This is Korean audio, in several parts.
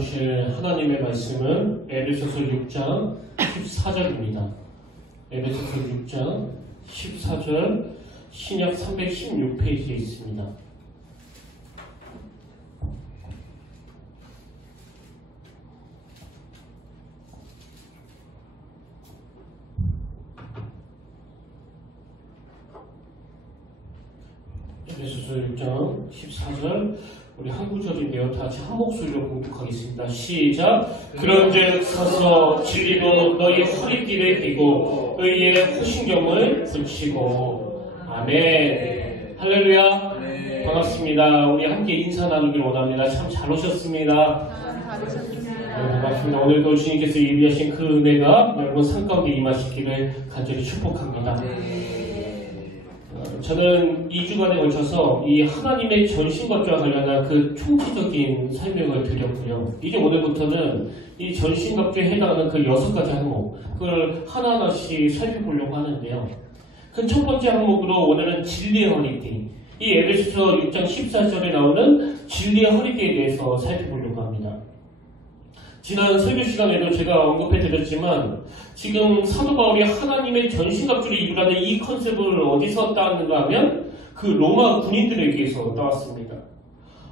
나누실 하나님의 말씀은 에베소서 6장 14절입니다. 에베소서 6장 14절 신약 316페이지에 있습니다. 에베소서 6장 14절 우리 한 구절인데요. 다 같이 한 목소리로 공독하겠습니다. 시작. 그런즉 서서 진리로 너희 허리띠를 띠고 의의 호신경을 붙이고. 아멘. 할렐루야. 네. 반갑습니다. 우리 함께 인사 나누길 원합니다. 참 잘 오셨습니다. 네, 반갑습니다. 오늘도 주님께서 예비하신 그 은혜가 여러분 삶 가운데 임하시기를 간절히 축복합니다. 저는 2주간에 걸쳐서 이 하나님의 전신갑주와 관련한 그 총체적인 설명을 드렸고요. 이제 오늘부터는 이 전신갑주에 해당하는 그 6가지 항목, 그걸 하나하나씩 살펴보려고 하는데요. 그 첫 번째 항목으로 오늘은 진리의 허리띠, 이 에베소서 6장 14절에 나오는 진리의 허리띠에 대해서 살펴보려고 합니다. 지난 설교 시간에도 제가 언급해드렸지만 지금 사도 바울이 하나님의 전신갑주를 입으라는 이 컨셉을 어디서 따왔는가 하면 그 로마 군인들에게서 따왔습니다.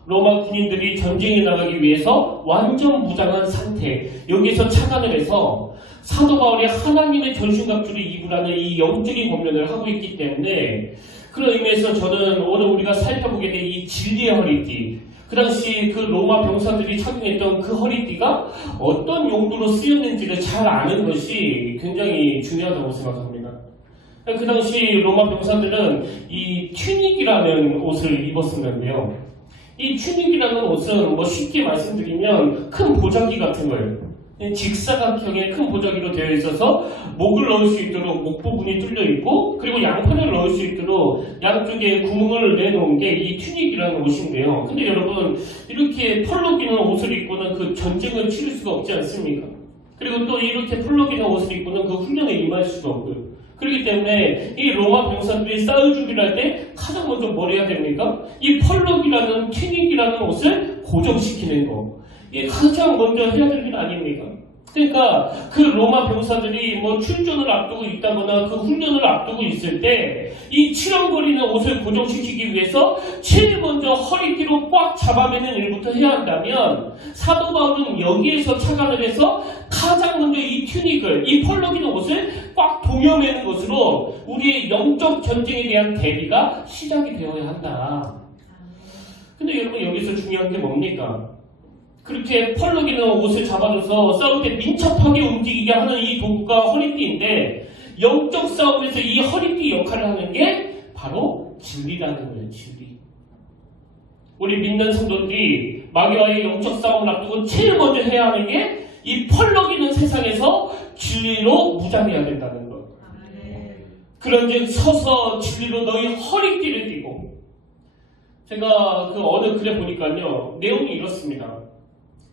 로마 군인들이 전쟁에 나가기 위해서 완전 무장한 상태, 여기에서 착안을 해서 사도 바울이 하나님의 전신갑주를 입으라는 이 영적인 권면을 하고 있기 때문에 그런 의미에서 저는 오늘 우리가 살펴보게 된 이 진리의 허리띠, 그 당시 그 로마 병사들이 착용했던 그 허리띠가 어떤 용도로 쓰였는지를 잘 아는 것이 굉장히 중요하다고 생각합니다. 그 당시 로마 병사들은 이 튜닉이라는 옷을 입었었는데요. 이 튜닉이라는 옷은 뭐 쉽게 말씀드리면 큰 보자기 같은 거예요. 직사각형의 큰 보자기로 되어 있어서 목을 넣을 수 있도록 목 부분이 뚫려 있고, 그리고 양팔을 넣을 수 있도록 양쪽에 구멍을 내놓은 게 이 튜닉이라는 옷인데요. 근데 여러분, 이렇게 펄럭 끼는 옷을 입고는 그 전쟁을 치를 수가 없지 않습니까? 그리고 또 이렇게 펄럭 끼는 옷을 입고는 그 훈련에 임할 수가 없고요. 그렇기 때문에 이 로마 병사들이 싸울 준비를 할 때 가장 먼저 뭘 해야 됩니까? 이 펄럭이라는 튜닉이라는 옷을 고정시키는 거. 이게 가장 먼저 해야 될 일 아닙니까? 그러니까 그 로마 병사들이 뭐 출전을 앞두고 있다거나 그 훈련을 앞두고 있을 때 이 치렁거리는 옷을 고정시키기 위해서 제일 먼저 허리띠로 꽉 잡아매는 일부터 해야 한다면 사도 바울은 여기에서 착안을 해서 가장 먼저 이 튜닉을, 이 펄럭이는 옷을 꽉 동여매는 것으로 우리의 영적 전쟁에 대한 대비가 시작이 되어야 한다. 근데 여러분, 여기서 중요한 게 뭡니까? 그렇게 펄럭이는 옷을 잡아줘서 싸울 때 민첩하게 움직이게 하는 이 도구가 허리띠인데, 영적 싸움에서 이 허리띠 역할을 하는 게 바로 진리라는 거예요. 진리. 우리 믿는 성도들이 마귀와의 영적 싸움을 앞두고 제일 먼저 해야 하는 게 이 펄럭이는 세상에서 진리로 무장해야 된다는 것. 그런즉 서서 진리로 너희 허리띠를 띠고. 제가 그 어느 글에 보니까요, 내용이 이렇습니다.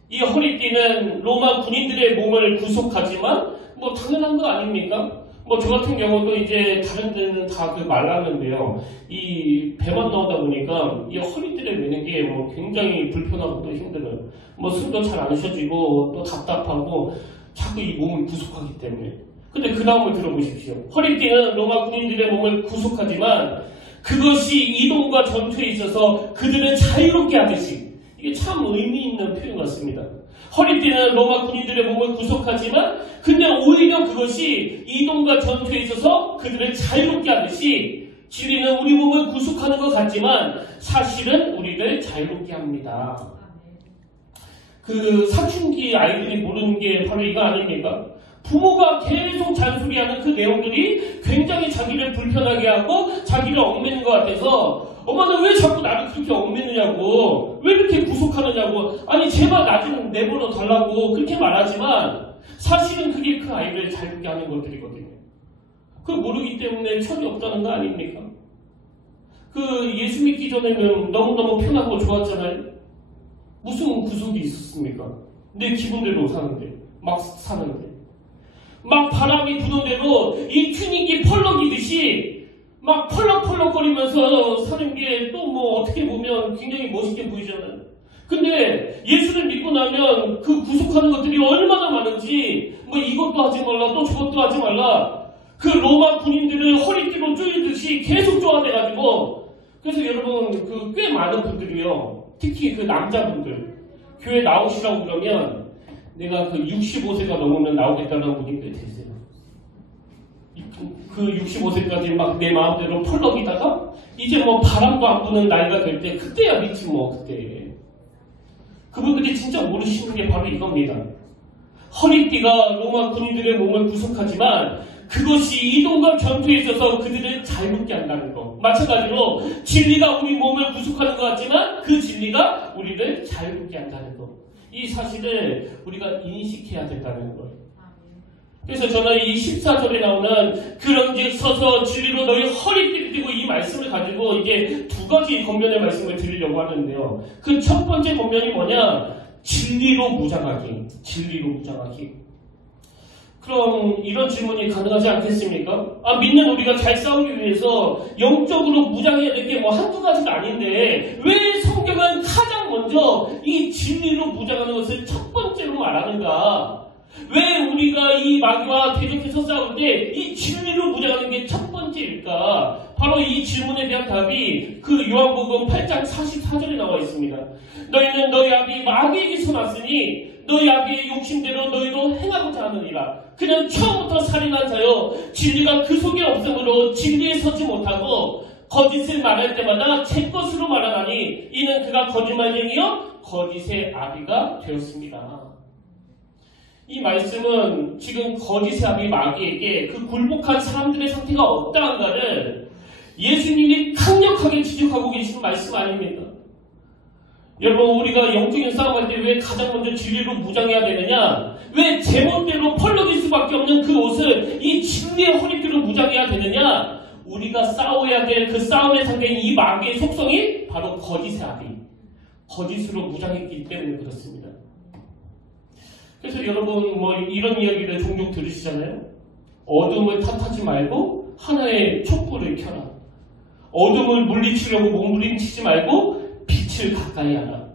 이 허리띠는 로마 군인들의 몸을 구속하지만 뭐 당연한 거 아닙니까? 뭐 저 같은 경우도 이제 다른 데는 다 그 말랐는데요. 이 배만 나오다 보니까 이 허리띠를 매는 게 뭐 굉장히 불편하고 또 힘들어요. 뭐 숨도 잘 안 쉬어지고 또 답답하고 자꾸 이 몸을 구속하기 때문에. 근데 그 다음을 들어보십시오. 허리띠는 로마 군인들의 몸을 구속하지만 그것이 이동과 전투에 있어서 그들을 자유롭게 하듯이. 이게 참 의미 있는 표현 같습니다. 허리띠는 로마 군인들의 몸을 구속하지만 근데 오히려 그것이 이동과 전투에 있어서 그들을 자유롭게 하듯이 진리는 우리 몸을 구속하는 것 같지만 사실은 우리를 자유롭게 합니다. 그 사춘기 아이들이 모르는 게 바로 이거 아닙니까? 부모가 계속 잔소리하는 그 내용들이 굉장히 자기를 불편하게 하고 자기를 얽매는 것 같아서 엄마는 왜 자꾸 나를 그렇게 얽매느냐고, 왜 이렇게 구속하느냐고, 아니 제발 나 좀 내버려 달라고 그렇게 말하지만 사실은 그게 그 아이를 자유롭게 하는 것들이거든요. 그걸 모르기 때문에 철이 없다는 거 아닙니까? 그 예수 믿기 전에는 너무너무 편하고 좋았잖아요. 무슨 구속이 있었습니까? 내 기분대로 사는데, 막 사는데. 막 바람이 부는 대로 이 튜닉이 펄럭이듯이 막 펄럭펄럭거리면서 사는 게 또 뭐 어떻게 보면 굉장히 멋있게 보이잖아요. 근데 예수를 믿고 나면 그 구속하는 것들이 얼마나 많은지 뭐 이것도 하지 말라 또 저것도 하지 말라 그 로마 군인들을 허리띠로 쪼이듯이 계속 쪼아대가지고 그래서 여러분 그 꽤 많은 분들이요 특히 그 남자분들 교회 나오시라고 그러면 내가 그 65세가 넘으면 나오겠다는 분이 꽤 되세요. 그 65세까지 막 내 마음대로 펄럭이다가 이제 뭐 바람도 안 부는 나이가 될 때 그때야 믿지 뭐 그때. 그분들이 진짜 모르시는 게 바로 이겁니다. 허리띠가 로마 군인들의 몸을 구속하지만 그것이 이동과 전투에 있어서 그들을 자유롭게 한다는 것. 마찬가지로 진리가 우리 몸을 구속하는 것 같지만 그 진리가 우리를 자유롭게 한다는 것. 이 사실을 우리가 인식해야 된다는 것. 그래서 저는 이 14절에 나오는 그런즉 서서 진리로 너희 허리띠를 띠고 이 말씀을 가지고 이게 두 가지 겉면의 말씀을 드리려고 하는데요. 그 첫 번째 겉면이 뭐냐? 진리로 무장하기. 진리로 무장하기. 그럼 이런 질문이 가능하지 않겠습니까? 믿는 우리가 잘 싸우기 위해서 영적으로 무장해야 될 게 뭐 한두 가지가 아닌데 왜 성경은 가장 먼저 이 진리로 무장하는 것을 첫 번째로 말하는가? 왜 우리가 이 마귀와 대적해서 싸울 때 이 진리로 무장하는 게 첫 번째일까? 바로 이 질문에 대한 답이 그 요한복음 8장 44절에 나와 있습니다. 너희는 너희 아비 마귀에게서 났으니 너희 아비의 욕심대로 너희도 행하고자 하느니라. 그는 처음부터 살인한 자요 진리가 그 속에 없으므로 진리에 서지 못하고 거짓을 말할 때마다 제 것으로 말하나니 이는 그가 거짓말쟁이요 거짓의 아비가 되었습니다. 이 말씀은 지금 거짓의 아비 마귀에게 그 굴복한 사람들의 상태가 어떠한가를 예수님이 강력하게 지적하고 계시는 말씀 아닙니까? 여러분 우리가 영적인 싸움할 때 왜 가장 먼저 진리로 무장해야 되느냐? 왜 제멋대로 펄럭일 수밖에 없는 그 옷을 이 진리의 허리띠로 무장해야 되느냐? 우리가 싸워야 될 그 싸움의 상대인 이 마귀의 속성이 바로 거짓의 아비 거짓으로 무장했기 때문에 그렇습니다. 그래서 여러분 뭐 이런 이야기를 종종 들으시잖아요. 어둠을 탓하지 말고 하나의 촛불을 켜라. 어둠을 물리치려고 몸부림치지 말고 빛을 가까이 하라.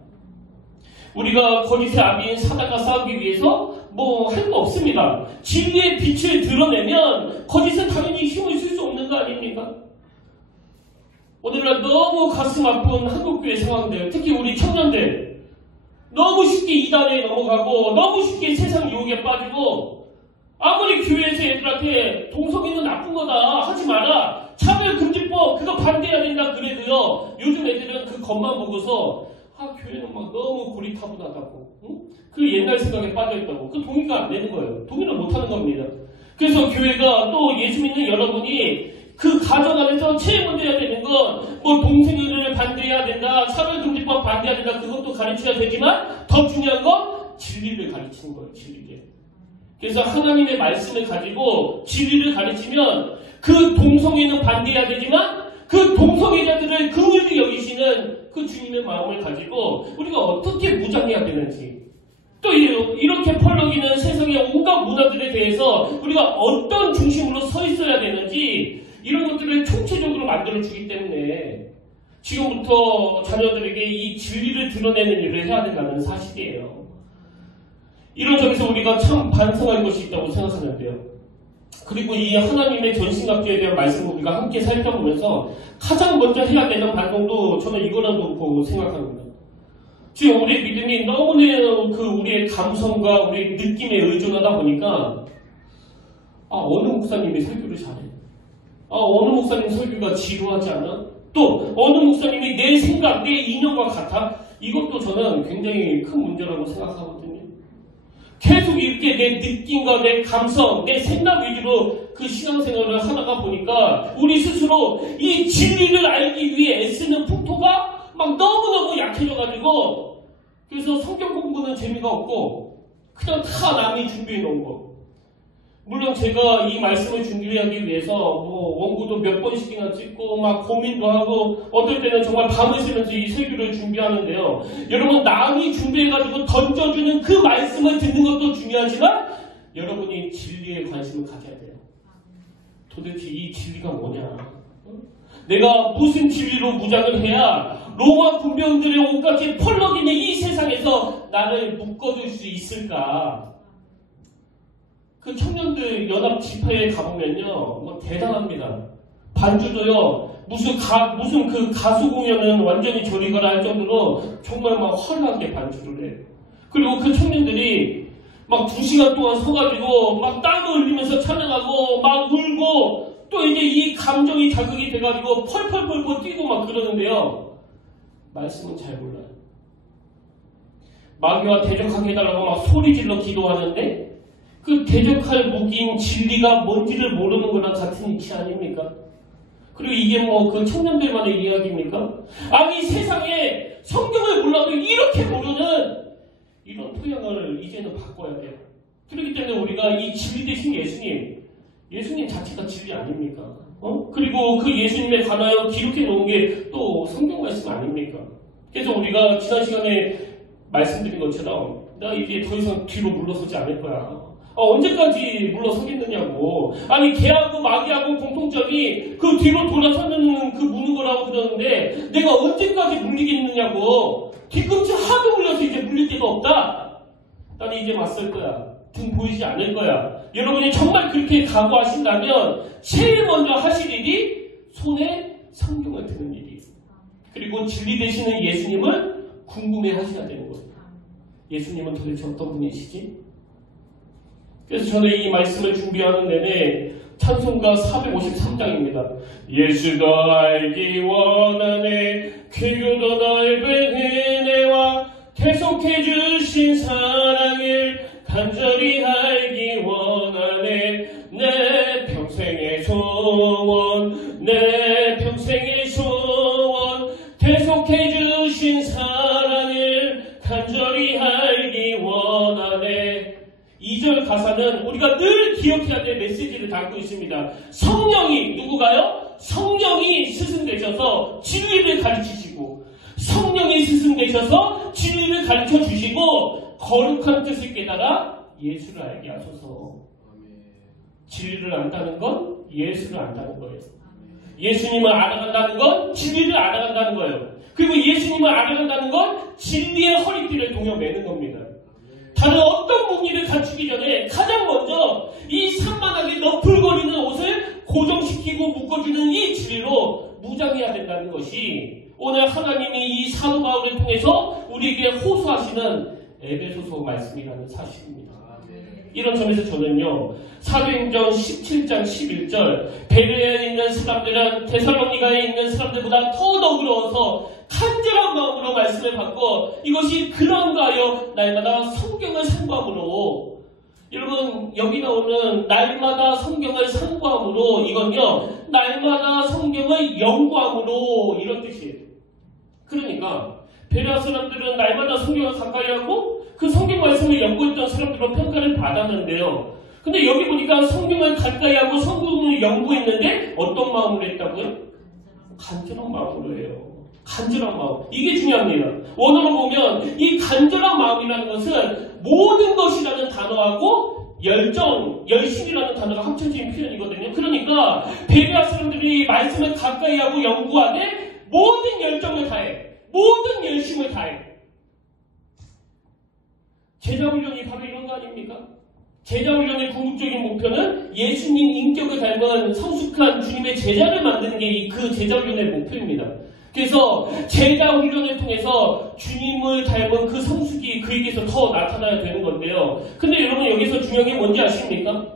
우리가 거짓의 아비인 사단과 싸우기 위해서 뭐 할 거 없습니다. 진리의 빛을 드러내면 거짓은 당연히 힘을 쓸 수 없는 거 아닙니까? 오늘날 너무 가슴 아픈 한국교회 상황들, 특히 우리 청년들 너무 쉽게 이단에 넘어가고 너무 쉽게 세상 유혹에 빠지고 아무리 교회에서 애들한테 동성애는 나쁜 거다 하지 마라 차별금지법 그거 반대해야 된다 그래도요 요즘 애들은 그 것만 보고서 교회는 막 너무 고리타분하다고 응? 그 옛날 생각에 빠져있다고 그 동의가 안 되는 거예요. 동의를 못하는 겁니다. 그래서 교회가 또 예수 믿는 여러분이 그 가정 안에서 제일 먼저 해야 되는 건 뭐 동성애를 반대해야 된다, 차별금지법 반대해야 된다 그것도 가르쳐야 되지만 더 중요한 건 진리를 가르치는 거예요. 진리를. 그래서 하나님의 말씀을 가지고 진리를 가르치면 그 동성애는 반대해야 되지만 그 동성애자들을 긍휼히 여기시는 그 주님의 마음을 가지고 우리가 어떻게 무장해야 되는지 또 이렇게 펄럭이는 세상의 온갖 문화들에 대해서 우리가 어떤 중심으로 서 있어야 되는지 이런 것들을 총체적으로 만들어주기 때문에 지금부터 자녀들에게 이 진리를 드러내는 일을 해야 된다는 사실이에요. 이런 점에서 우리가 참 반성할 것이 있다고 생각하는데요. 그리고 이 하나님의 전신갑주에 대한 말씀을 우리가 함께 살펴보면서 가장 먼저 해야 되는 반성도 저는 이거라고 생각합니다. 지금 우리의 믿음이 너무나 우리의 감성과 우리의 느낌에 의존하다 보니까 어느 목사님이 설교를 잘해. 어느 목사님 설교가 지루하지 않아? 또 어느 목사님이 내 생각, 내 이념과 같아? 이것도 저는 굉장히 큰 문제라고 생각하거든요. 계속 이렇게 내 느낌과 내 감성, 내 생각 위주로 그 신앙생활을 하다가 보니까 우리 스스로 이 진리를 알기 위해 애쓰는 풍토가 막 너무너무 약해져가지고 그래서 성경 공부는 재미가 없고 그냥 다 남이 준비해 놓은 거. 물론 제가 이 말씀을 준비하기 위해서 뭐 원고도 몇 번씩이나 찍고 막 고민도 하고 어떨 때는 정말 밤을 새면서 이 설교를 준비하는데요. 여러분 남이 준비해가지고 던져주는 그 말씀을 듣는 것도 중요하지만 여러분이 진리에 관심을 가져야 돼요. 도대체 이 진리가 뭐냐? 내가 무슨 진리로 무장을 해야 로마 군병들의 옷같이 펄럭이는 이 세상에서 나를 묶어둘 수 있을까? 그 청년들 연합 집회에 가보면요, 뭐 대단합니다. 반주도요, 무슨 그 가수 공연은 완전히 저리가라 할 정도로 정말 막 화려하게 반주를 해요. 그리고 그 청년들이 막 2시간 동안 서가지고 막 땀을 흘리면서 찬양하고 막 울고 또 이제 이 감정이 자극이 돼가지고 펄펄펄펄 뛰고 막 그러는데요. 말씀은 잘 몰라요. 마귀와 대적하게 해달라고 막 소리질러 기도하는데 그 대적할 무기인 진리가 뭔지를 모르는 거랑 같은 이치 아닙니까? 그리고 이게 뭐 그 청년들만의 이야기입니까? 아니 세상에 성경을 몰라도 이렇게 모르는 이런 토양을 이제는 바꿔야 돼요. 그렇기 때문에 우리가 이 진리 대신 예수님 자체가 진리 아닙니까? 그리고 그 예수님에 관하여 기록해 놓은 게 또 성경 말씀 아닙니까? 그래서 우리가 지난 시간에 말씀드린 것처럼 나 이제 더 이상 뒤로 물러서지 않을 거야. 언제까지 물러서겠느냐고. 아니 개하고 마귀하고 공통점이 그 뒤로 돌아서는 그 무는 거라고 그러는데 내가 언제까지 물리겠느냐고. 뒤꿈치 하도 물려서 이제 물릴 데가 없다. 나는 이제 맞설 거야. 등 보이지 않을 거야. 여러분이 정말 그렇게 각오하신다면 제일 먼저 하실 일이 손에 성경을 드는 일이에요. 그리고 진리 되시는 예수님을 궁금해 하셔야 되는 거예요. 예수님은 도대체 어떤 분이시지? 그래서 저는 이 말씀을 준비하는 내내 찬송가 453장입니다. 예수가 알기 원하네 귀교도 넓은 은혜와 계속해 주신 사랑을 간절히 알기 원하네 내 평생의 소원 내 평생의 소원 계속해 주신 사랑을 간절히 알기 원하네. 2절 가사는 우리가 늘 기억해야 될 메시지를 담고 있습니다. 성령이 누구가요? 성령이 스승되셔서 진리를 가르치시고 성령이 스승되셔서 진리를 가르쳐 주시고 거룩한 뜻을 깨달아 예수를 알게 하소서. 진리를 안다는 건 예수를 안다는 거예요. 예수님을 알아간다는 건 진리를 알아간다는 거예요. 그리고 예수님을 알아간다는 건 진리의 허리띠를 동여 매는 겁니다. 다른 어떤 무기를 갖추기 전에 가장 먼저 이 산만하게 너풀거리는 옷을 고정시키고 묶어주는 이 진리로 무장해야 된다는 것이 오늘 하나님이 이 사도 바울을 통해서 우리에게 호소하시는 에베소서 말씀이라는 사실입니다. 이런 점에서 저는요, 사도행전 17장 11절 베레아에 있는 사람들은 데살로니가에 있는 사람들보다 더 너그러워서 간절한 마음으로 말씀을 받고 이것이 그런가 하여 날마다 성경을 상고함으로. 여러분 여기 나오는 날마다 성경을 상고함으로 이건요 날마다 성경을 연구함으로 이런 뜻이에요. 그러니까 베레아 사람들은 날마다 성경을 가까이 하고 그 성경 말씀을 연구했던 사람들로 평가를 받았는데요. 근데 여기 보니까 성경을 가까이 하고 성경을 연구했는데 어떤 마음으로 했다고요? 간절한 마음으로 해요. 간절한 마음. 이게 중요합니다. 원어로 보면 이 간절한 마음이라는 것은 모든 것이라는 단어하고 열정, 열심이라는 단어가 합쳐진 표현이거든요. 그러니까 베레아 사람들이 말씀을 가까이 하고 연구하되 모든 열정을 다해. 모든 열심을 다해. 제자훈련이 바로 이런 거 아닙니까? 제자훈련의 궁극적인 목표는 예수님 인격을 닮은 성숙한 주님의 제자를 만드는 게 그 제자훈련의 목표입니다. 그래서 제자훈련을 통해서 주님을 닮은 그 성숙이 그에게서 더 나타나야 되는 건데요. 근데 여러분 여기서 중요한 게 뭔지 아십니까?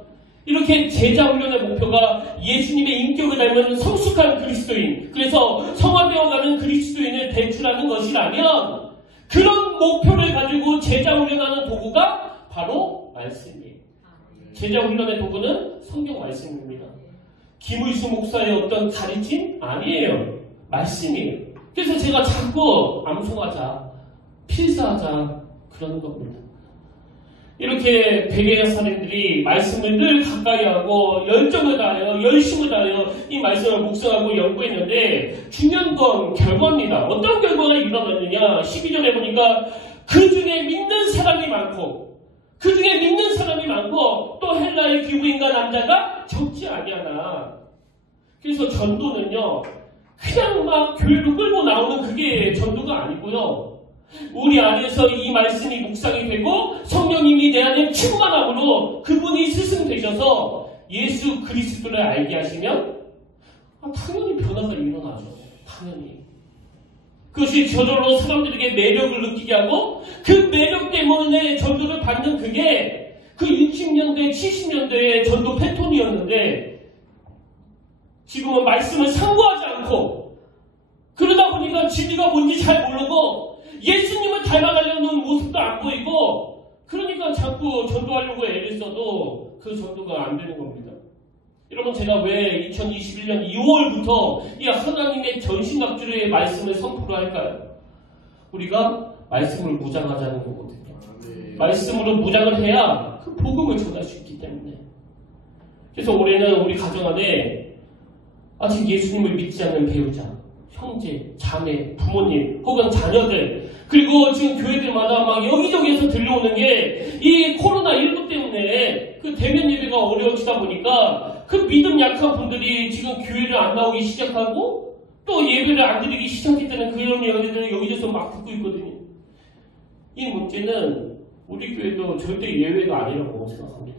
이렇게 제자훈련의 목표가 예수님의 인격을 닮은 성숙한 그리스도인, 그래서 성화되어가는 그리스도인을 배출하는 것이라면 그런 목표를 가지고 제자훈련하는 도구가 바로 말씀이에요. 제자훈련의 도구는 성경 말씀입니다. 김의수 목사의 어떤 가르침? 아니에요. 말씀이에요. 그래서 제가 자꾸 암송하자, 필사하자 그러는 겁니다. 이렇게 베레아 사람들이 말씀을 늘 가까이 하고 열정을 다하여 열심을 다하여 이 말씀을 묵상하고 연구했는데 중요한 건 결과입니다. 어떤 결과가 일어났느냐? 12절에 보니까 그 중에 믿는 사람이 많고 또 헬라의 귀부인과 남자가 적지 아니하나. 그래서 전도는요 그냥 막 교회로 끌고 나오는 그게 전도가 아니고요. 우리 안에서 이 말씀이 묵상이 되고 성령님이 내 안에 충만함으로 그분이 스승 되셔서 예수 그리스도를 알게 하시면 당연히 변화가 일어나죠. 당연히. 그것이 저절로 사람들에게 매력을 느끼게 하고 그 매력 때문에 전도를 받는 그게 그 60년대, 70년대의 전도 패턴이었는데 지금은 말씀을 상고하지 않고 그러다 보니까 진리가 뭔지 잘 모르고 예수님을 닮아가려는 모습도 안 보이고 그러니까 자꾸 전도하려고 애를 써도 그 전도가 안 되는 겁니다. 여러분 제가 왜 2021년 2월부터 이 하나님의 전신갑주의 말씀을 선포를 할까요? 우리가 말씀을 무장하자는 거거든요. 말씀으로 무장을 해야 그 복음을 전할 수 있기 때문에. 그래서 올해는 우리 가정 안에 아직 예수님을 믿지 않는 배우자, 형제, 자매, 부모님 혹은 자녀들 그리고 지금 교회들마다 막 여기저기에서 들려오는 게 이 코로나19 때문에 그 대면 예배가 어려워지다 보니까 그 믿음 약한 분들이 지금 교회를 안 나오기 시작하고 또 예배를 안 드리기 시작했다는 그런 얘기들을 여기저기서 막 듣고 있거든요. 이 문제는 우리 교회도 절대 예외가 아니라고 생각합니다.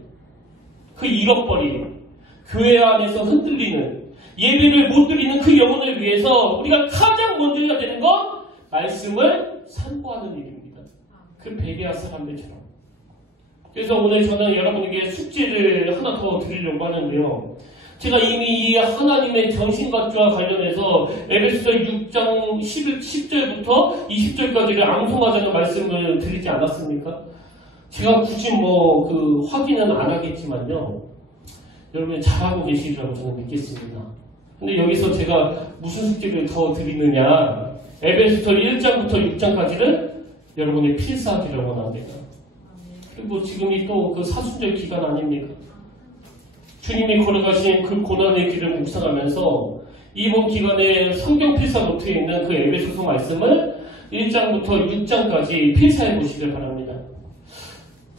그 잃어버린 교회 안에서 흔들리는 예배를 못 드리는 그 영혼을 위해서 우리가 가장 먼저 해야 되는 건 말씀을 선포하는 일입니다. 그 베레아 사람들처럼. 그래서 오늘 저는 여러분에게 숙제를 하나 더 드리려고 하는데요. 제가 이미 이 하나님의 전신갑주와 관련해서 에베소서 6장 10절부터 20절까지를 암송하자는 말씀을 드리지 않았습니까? 제가 굳이 확인은 안 하겠지만요. 여러분이 잘하고 계시리라고 저는 믿겠습니다. 근데 여기서 제가 무슨 숙제를 더 드리느냐. 에베소서 1장부터 6장까지는 여러분이 필사하기를 원합니다. 그리고 지금이 또 그 사순절 기간 아닙니까? 주님이 걸어가신 그 고난의 길을 묵상하면서 이번 기간에 성경 필사 노트에 있는 그 에베소서 말씀을 1장부터 6장까지 필사해 보시길 바랍니다.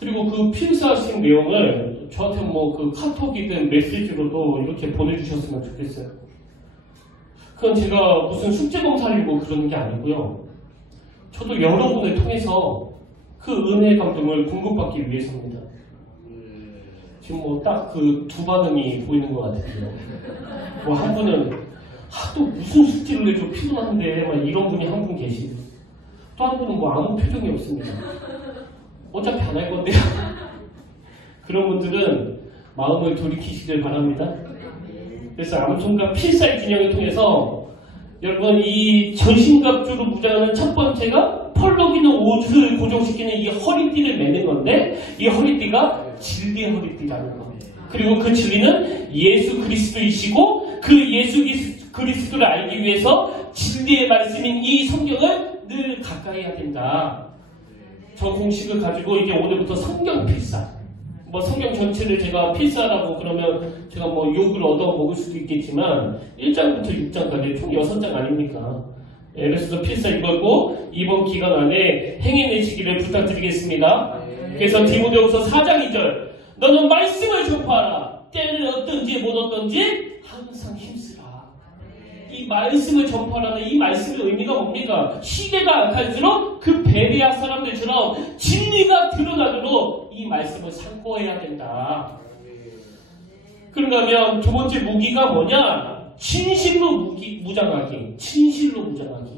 그리고 그 필사하신 내용을 저한테 그 카톡이든 메시지로도 이렇게 보내주셨으면 좋겠어요. 그건 제가 무슨 숙제 검사하려고 그러는 게 아니고요. 저도 여러분을 통해서 그 은혜의 감동을 공급받기 위해서입니다. 지금 딱 그 두 반응이 보이는 것 같아요. 한 분은 또 무슨 숙제를 내줘 피곤한데 막 이런 분이 한 분 계시고 또 한 분은 아무 표정이 없습니다. 어차피 안 할 건데요. 그런 분들은 마음을 돌이키시길 바랍니다. 그래서 암송과 필사의 균형을 통해서 여러분 이 전신갑주로 무장하는 첫 번째가 펄럭이는 옷을 고정시키는 이 허리띠를 매는 건데 이 허리띠가 진리의 허리띠라는 겁니다. 그리고 그 진리는 예수 그리스도이시고 그 예수 그리스도를 알기 위해서 진리의 말씀인 이 성경을 늘 가까이 해야 된다. 저 공식을 가지고 이제 오늘부터 성경 필사. 성경 전체를 제가 필사라고 그러면 제가 욕을 얻어 먹을 수도 있겠지만 1장부터 6장까지 총 6장 아닙니까? 에베소서 필사 이거고 이번 기간 안에 행해내시기를 부탁드리겠습니다. 그래서 디모데후서 4장 2절 너는 말씀을 전파하라. 때는 어떤지 못 어떤지 항상 힘쓰라. 이 말씀을 전파하라는 이 말씀의 의미가 뭡니까? 시대가 악할수록 그 베레아 사람들처럼 진리가 드러나도록 이 말씀을 상고해야 된다. 그런가 하면 두 번째 무기가 뭐냐? 진실로 무장하기. 진실로 무장하기.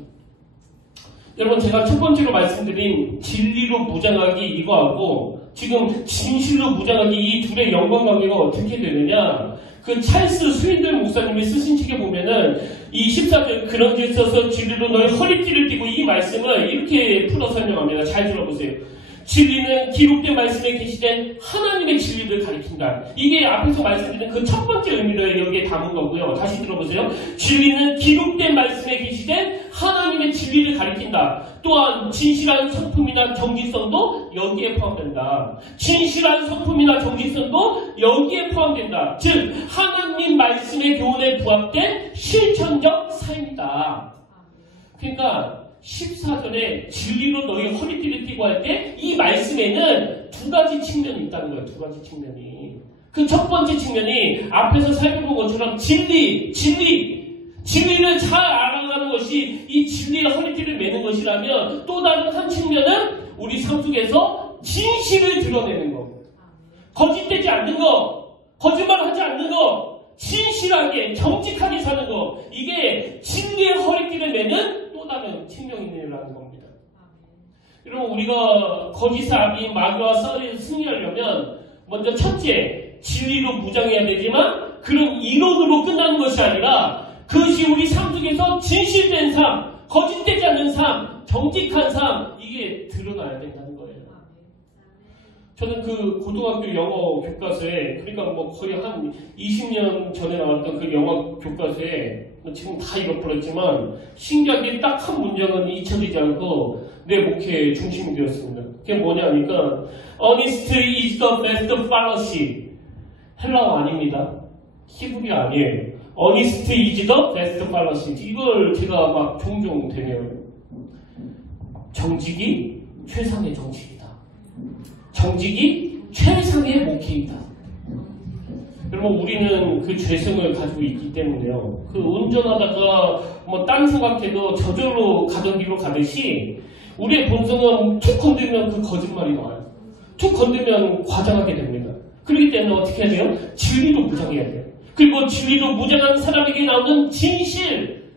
여러분 제가 첫 번째로 말씀드린 진리로 무장하기 이거하고 지금 진실로 무장하기 이 둘의 연관관계가 어떻게 되느냐? 그 찰스 스윈들 목사님이 쓰신 책에 보면은 이 14절 그런 데 있어서 진리로 너의 허리띠를 띠고 이 말씀을 이렇게 풀어 설명합니다. 잘 들어보세요. 진리는 기록된 말씀에 계시된 하나님의 진리를 가리킨다. 이게 앞에서 말씀드린 그 첫 번째 의미를 여기에 담은 거고요. 다시 들어보세요. 진리는 기록된 말씀에 계시된 하나님의 진리를 가리킨다. 또한 진실한 성품이나 정직성도 여기에 포함된다. 진실한 성품이나 정직성도 여기에 포함된다. 즉 하나님 말씀의 교훈에 부합된 실천적 삶이다. 그러니까 14절에 진리로 너희 허리띠를 띠고 할 때 이 말씀에는 두 가지 측면이 있다는 거예요. 두 가지 측면이. 그 첫 번째 측면이 앞에서 살펴본 것처럼 진리. 진리를 잘 알아가는 것이 이 진리의 허리띠를 매는 것이라면 또 다른 한 측면은 우리 삶 속에서 진실을 드러내는 것. 거짓되지 않는 것, 거짓말하지 않는 것, 진실하게 정직하게 사는 것. 이게 진리의 허리띠를 매는 또 다른 측면이라는 겁니다. 여러분 우리가 거짓의 아비인 마귀와 싸워서 승리하려면 먼저 첫째 진리로 무장해야 되지만 그런 이론으로 끝나는 것이 아니라 그것이 우리 삶 속에서 진실된 삶, 거짓되지 않는 삶, 정직한 삶 이게 드러나야 된다는 거예요. 저는 그 고등학교 영어 교과서에 그러니까 뭐 거의 한 20년 전에 나왔던 그 영어 교과서에 지금 다 잃어버렸지만 신기하게 딱 한 문장은 잊혀지지 않고 내 목회의 중심이 되었습니다. 그게 뭐냐니까 Honest is the best fallacy. 헬라어 아닙니다. 히브리 아니에요. Honest is the best fallacy. 이걸 제가 막 종종 되네요. 정직이 최상의 정직이다. 정직이 최상의 목회이다. 여러분 우리는 그 죄성을 가지고 있기 때문에요. 그 운전하다가 뭐 딴 생각해도 저절로 가던 길로 가듯이 우리의 본성은 툭 건드리면 그 거짓말이 나와요. 툭 건드리면 과장하게 됩니다. 그렇기 때문에 어떻게 해야 돼요? 진리로 무장해야 돼요. 그리고 진리로 무장한 사람에게 나오는 진실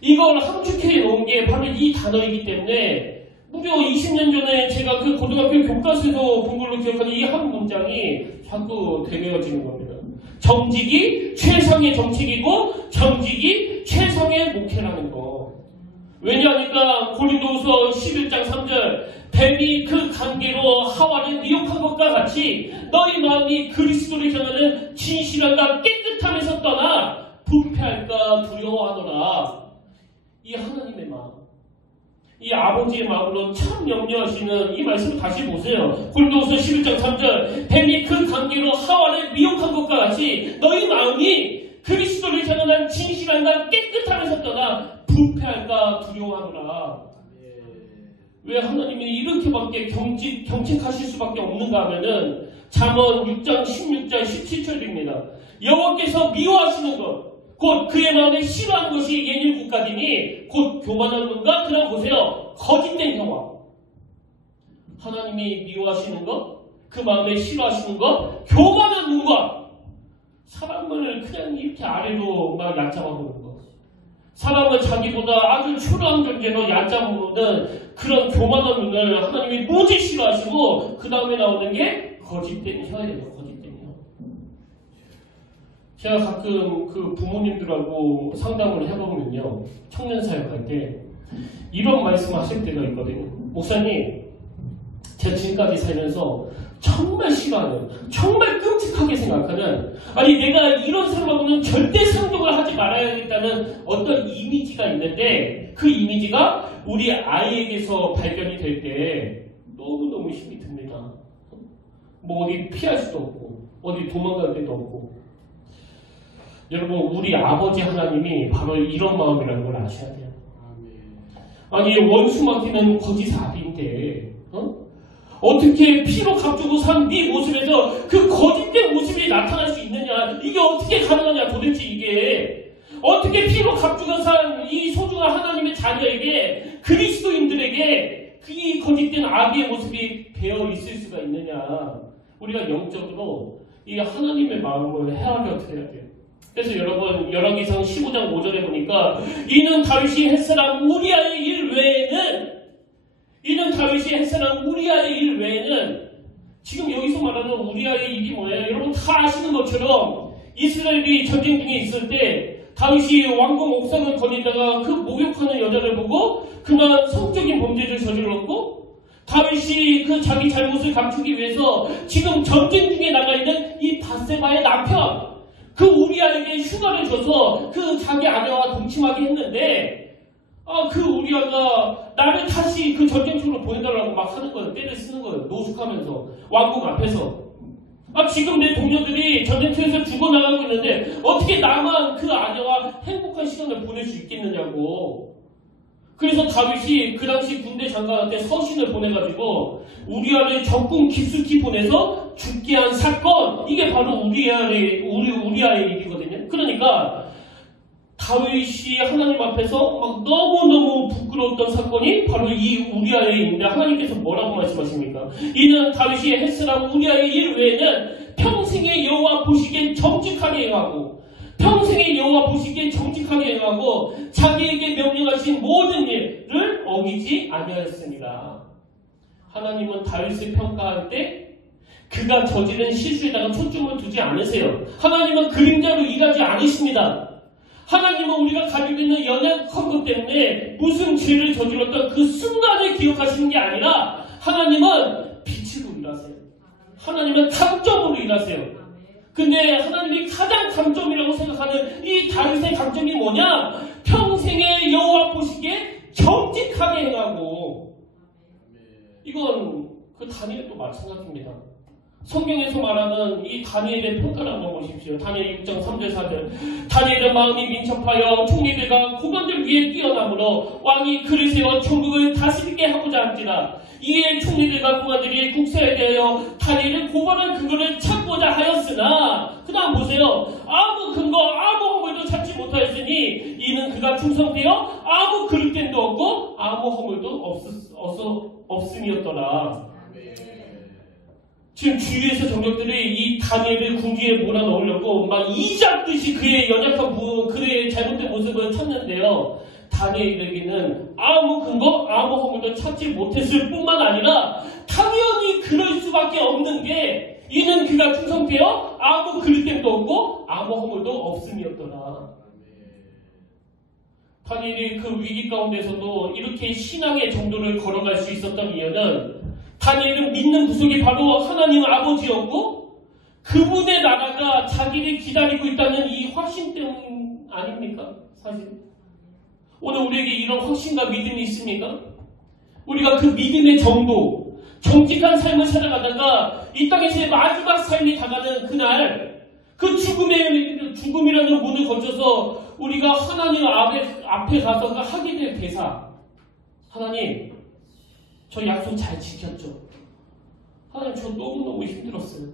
이걸 함축해 놓은 게 바로 이 단어이기 때문에 무려 20년 전에 제가 그 고등학교 교과서에서 본 걸로 기억하는 이 한 문장이 자꾸 되뇌어지는 겁니다. 정직이 최상의 정책이고 정직이 최상의 목회라는 거. 왜냐하니까 고린도후서 11장 3절 뱀이 그 관계로 하와를 미혹한 것과 같이 너희 마음이 그리스도를 향하는 진실함과 깨끗함에서 떠나 부패할까 두려워하노라. 이 하나님의 마음, 이 아버지의 마음으로 참 염려하시는 이 말씀을 다시 보세요. 고린도후서 11장 3절 뱀이 그 관계로 하와를 미혹한 것과 같이 너희 마음이 그리스도를 향하는 진실함과 깨끗함에서 떠나 부패할까 두려워하노라. 왜 하나님이 이렇게밖에 경책하실 수밖에 없는가 하면은 잠언 6장 16절 17절입니다. 여호와께서 미워하시는 것, 곧 그의 마음에 싫어하는 것이 예닐국가디니 곧 교만한 눈과 그냥 보세요. 거짓된 영화. 하나님이 미워하시는 것, 그 마음에 싫어하시는 것, 교만한 눈과 사람을 그냥 이렇게 아래로 막 얕잡아보는 것. 사람은 자기보다 아주 초라한 존재로 얕잡아보는 그런 교만한 눈을 하나님이 무지 싫어하시고 그 다음에 나오는 게 거짓된 혀예요. 거짓된 혀. 제가 가끔 그 부모님들하고 상담을 해보면요. 청년사역할 때 이런 말씀을 하실 때가 있거든요. 목사님, 제가 지금까지 살면서 정말 싫어하는, 정말 끔찍하게 생각하는, 아니 내가 이런 사람하고는 절대 상종을 하지 말아야겠다는 어떤 이미지가 있는데 그 이미지가 우리 아이에게서 발견이 될 때 너무너무 힘이 듭니다. 뭐 어디 피할 수도 없고 어디 도망갈 데도 없고. 여러분 우리 아버지 하나님이 바로 이런 마음이라는 걸 아셔야 돼요. 아니 원수 맡기는 거짓 아비인데 어떻게 피로 값주고 산 네 모습에서 그 거짓된 모습이 나타날 수 있느냐. 이게 어떻게 가능하냐 도대체. 이게 어떻게 피로 값주고 산 이 소중한 하나님의 자녀에게 그리스도인들에게 이 거짓된 아비의 모습이 배어 있을 수가 있느냐. 우리가 영적으로 이 하나님의 마음을 헤아려 드려야 돼요. 그래서 여러분 열왕기상 15장 5절에 보니까 이는 다윗이 햇사람 우리아의 일 외에는 우리아의 일 외에는 지금 여기서 말하는 우리아의 일이 뭐예요? 여러분 다 아시는 것처럼 이스라엘이 전쟁 중에 있을 때 다윗이 왕궁 옥상을 거니다가 그 목욕하는 여자를 보고 그만 성적인 범죄를 저질렀고 다윗이 그 자기 잘못을 감추기 위해서 지금 전쟁 중에 나가있는 이 밧세바의 남편 그 우리아에게 휴가를 줘서 그 자기 아내와 동침하게 했는데 그 우리아가 나를 다시 그 전쟁터로 보내달라고 막 하는 거예요. 때를 쓰는 거예요. 노숙하면서 왕궁 앞에서. 지금 내 동료들이 전쟁터에서 죽어나가고 있는데 어떻게 나만 그 아내와 행복한 시간을 보낼 수 있겠느냐고. 그래서 다윗이 그 당시 군대 장관한테 서신을 보내가지고 우리아를 적군 깊숙이 보내서 죽게 한 사건. 이게 바로 우리아의 일이거든요. 그러니까 다윗이 하나님 앞에서 막 너무너무 부끄러웠던 사건이 바로 이 우리아의 일인데 하나님께서 뭐라고 말씀하십니까? 이는 다윗이 헤스랑 우리아의 일 외에는 평생의 여호와 보시기에 정직하게 행하고 평생의 여호와 보시기에 정직하게 행하고 자기에게 명령하신 모든 일을 어기지 아니하였습니다. 하나님은 다윗을 평가할 때 그가 저지른 실수에다가 초점을 두지 않으세요. 하나님은 그림자로 일하지 않으십니다. 하나님은 우리가 가지고 있는 연약한 것 때문에 무슨 죄를 저질렀던 그 순간을 기억하시는 게 아니라 하나님은 빛으로 일하세요. 하나님은 강점으로 일하세요. 근데 하나님이 가장 강점이라고 생각하는 이 다윗의 강점이 뭐냐? 평생의 여호와 보시기에 정직하게 행하고, 이건 그 다니엘도 마찬가지입니다. 성경에서 말하는 이 다니엘의 평가를 한번 보십시오. 다니엘 6장 3절 4절. 다니엘의 마음이 민첩하여 총리들과 고관들 위에 뛰어나므로 왕이 그를 세워 천국을 다스리게 하고자 한지라. 이에 총리들과 고관들이 국사에 대하여 다니엘을 고발할 근거를 찾고자 하였으나, 그 다음 보세요. 아무 근거 아무 허물도 찾지 못하였으니 이는 그가 충성되어 아무 그릇됨도 없고 아무 허물도 없음이었더라. 지금 주위에서 정적들이 이 다니엘을 궁지에 몰아넣으려고 막 이잡듯이 그의 연약한 그의 잘못된 모습을 찾는데요. 다니엘에게는 아무 근거, 아무 허물도 찾지 못했을 뿐만 아니라 당연히 그럴 수밖에 없는 게 이는 그가 충성되어 아무 그릇됨도 없고 아무 허물도 없음이었더라. 다니엘이 그 위기 가운데서도 이렇게 신앙의 정도를 걸어갈 수 있었던 이유는 다니엘은 믿는 구속이 바로 하나님 아버지였고 그분의 나라가 자기를 기다리고 있다는 이 확신 때문 아닙니까? 사실 오늘 우리에게 이런 확신과 믿음이 있습니까? 우리가 그 믿음의 정도, 정직한 삶을 살아가다가 이 땅에서의 마지막 삶이 다가는 그날, 그 죽음이라는 문을 거쳐서 우리가 하나님 앞에 가서 하게 될 대사, 하나님 저 약속 잘 지켰죠? 하나님 저 너무너무 힘들었어요.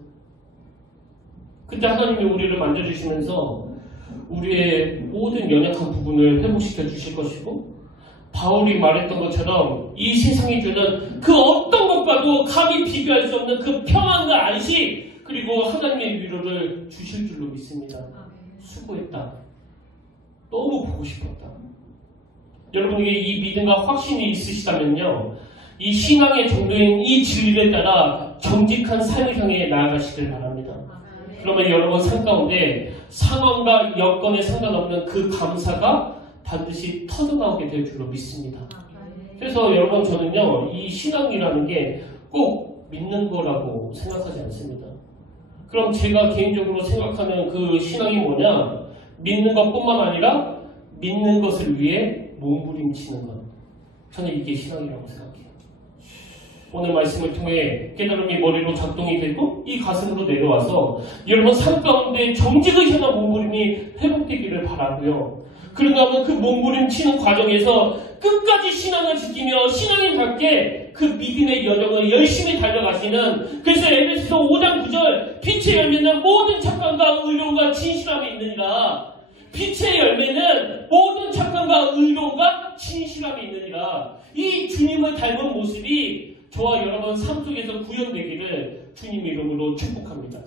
그때 하나님이 우리를 만져주시면서 우리의 모든 연약한 부분을 회복시켜 주실 것이고, 바울이 말했던 것처럼 이 세상이 주는 그 어떤 것과도 감히 비교할 수 없는 그 평안과 안식, 그리고 하나님의 위로를 주실 줄로 믿습니다. 수고했다. 너무 보고 싶었다. 여러분에게 이 믿음과 확신이 있으시다면요, 이 신앙의 정도인 이 진리를 따라 정직한 삶을 향해 나아가시길 바랍니다. 그러면 여러분 삶 가운데 상황과 여건에 상관없는 그 감사가 반드시 터져나오게 될 줄로 믿습니다. 그래서 여러분 저는요, 이 신앙이라는 게 꼭 믿는 거라고 생각하지 않습니다. 그럼 제가 개인적으로 생각하는 그 신앙이 뭐냐? 믿는 것뿐만 아니라 믿는 것을 위해 몸부림치는 것. 저는 이게 신앙이라고 생각해요. 오늘 말씀을 통해 깨달음이 머리로 작동이 되고 이 가슴으로 내려와서 여러분 삶 가운데 정직을 향한 몸부림이 회복되기를 바라고요. 그런가 하면 그 몸부림치는 과정에서 끝까지 신앙을 지키며 신앙인답게 그 믿음의 여정을 열심히 달려가시는, 그래서 에베소서 5장 9절 빛의 열매는 모든 착함과 의로움과 진실함이 있느니라. 빛의 열매는 모든 착함과 의로움과 진실함이 있느니라. 이 주님을 닮은 모습이 저와 여러분 삶 속에서 구현되기를 주님 이름으로 축복합니다.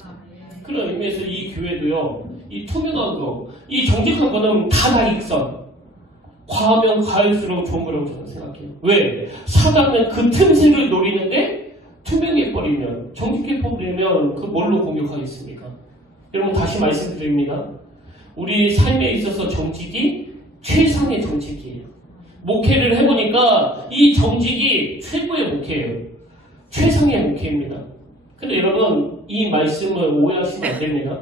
그런 의미에서 이 교회도요, 이 투명한 거, 이 정직한 거는 다 나익선. 과하면 과할수록 좋은 거라고 저는 생각해요. 왜? 사단은 그 틈새를 노리는데 투명해버리면, 정직해버리면 그 뭘로 공격하겠습니까? 여러분 다시 말씀드립니다. 우리 삶에 있어서 정직이 최상의 정직이에요. 목회를 해보니까 이 정직이 최고의 목회예요. 최상의 목회입니다. 근데 여러분 이 말씀을 오해하시면 안 됩니다.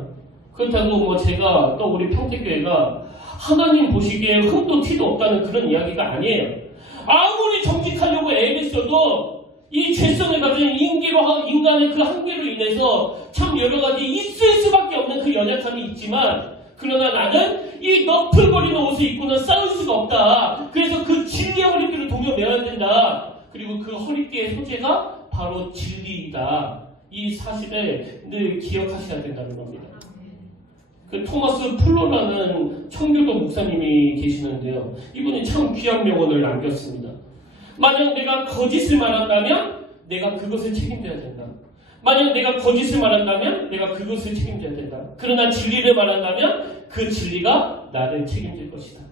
그렇다고 뭐 제가 또 우리 평택교회가 하나님 보시기에 흠도 티도 없다는 그런 이야기가 아니에요. 아무리 정직하려고 애랬어도 이 죄성을 가진 인간의 그 한계로 인해서 참 여러 가지 있을 수밖에 없는 그 연약함이 있지만, 그러나 나는 이 너풀거리는 옷을 입고는 싸울 수가 없다. 그래서 그 진리의 허리띠를 동여매야 된다. 그리고 그 허리띠의 소재가 바로 진리이다. 이 사실을 늘 기억하셔야 된다는 겁니다. 그 토마스 플로라는 청교도 목사님이 계시는데요. 이분이 참 귀한 명언을 남겼습니다. 만약 내가 거짓을 말한다면 내가 그것을 책임져야 된다. 만약 내가 거짓을 말한다면 내가 그것을 책임져야 된다. 그러나 진리를 말한다면 그 진리가 나를 책임질 것이다.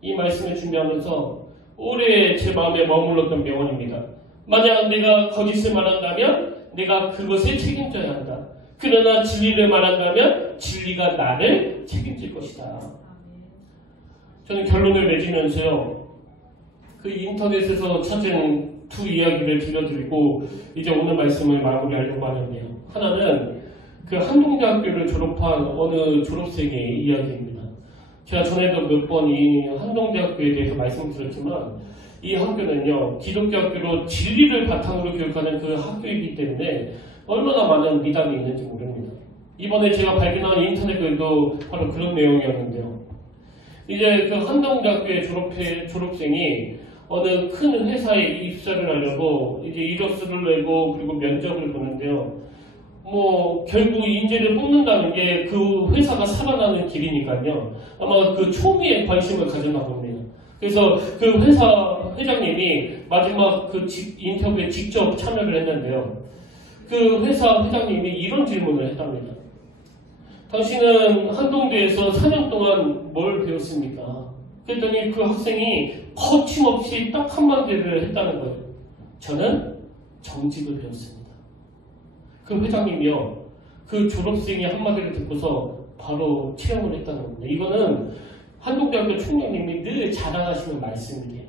이 말씀을 준비하면서 오래 제 마음에 머물렀던 명언입니다. 만약 내가 거짓을 말한다면 내가 그것을 책임져야 한다. 그러나 진리를 말한다면 진리가 나를 책임질 것이다. 저는 결론을 맺으면서요. 그 인터넷에서 찾은 두 이야기를 들려드리고 이제 오늘 말씀을 마무리하려고 하는데요. 하나는 그 한동대학교를 졸업한 어느 졸업생의 이야기입니다. 제가 전에도 몇 번 이 한동대학교에 대해서 말씀드렸지만 이 학교는요, 기독교 학교로 진리를 바탕으로 교육하는 그 학교이기 때문에 얼마나 많은 미담이 있는지 모릅니다. 이번에 제가 발견한 인터넷 글도 바로 그런 내용이었는데요. 이제 그 한동대학교의 졸업생이 어느 큰 회사에 입사를 하려고 이제 이력서를 내고 그리고 면접을 보는데요. 결국 인재를 뽑는다는 게 그 회사가 살아나는 길이니까요. 아마 그 초기에 관심을 가졌나 봅니다. 그래서 그 회사 회장님이 마지막 그 인터뷰에 직접 참여를 했는데요. 그 회사 회장님이 이런 질문을 했답니다. 당신은 한동대에서 4년 동안 뭘 배웠습니까? 그랬더니 그 학생이 거침없이 딱 한마디를 했다는 거예요. 저는 정직을 배웠습니다. 그 회장님이요. 그 졸업생이 한마디를 듣고서 바로 채용을 했다는 겁니다. 이거는 한동대학교 총장님이 늘 자랑하시는 말씀이에요.